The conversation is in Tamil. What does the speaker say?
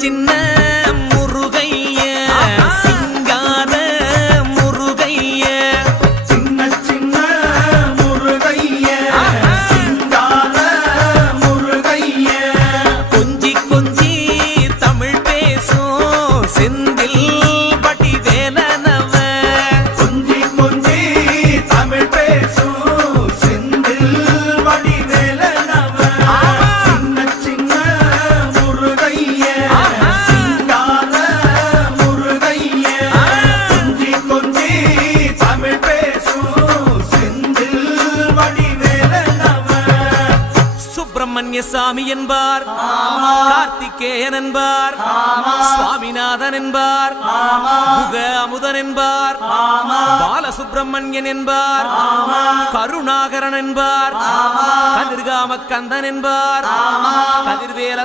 சின்ன முருகைய சிங்கார முருகைய சின்ன சின்ன முருகைய சிங்கார முருகைய கொஞ்சி கொஞ்சி தமிழ் பேசும் செந்தில் வடிவேலனவ கொஞ்சி கொஞ்சி தமிழ் பேசும் செந்தில் வடிவேலனவ சின்ன சின்ன முருகைய சிங்கார முருகைய கொஞ்சி கொஞ்சி தமிழ் பேசும் செந்தில் வடிவேலனவ சுப்பிரமணிய சாமி என்பார் கார்த்திகேயன் என்பார் சுவாமிநாதன் என்பார் முக அமுதன் என்பார் பாலசுப்பிரமணியன் என்பார் கருணாகரன் என்பார் கதிர்காம கந்தன் என்பார் கதிர்வேல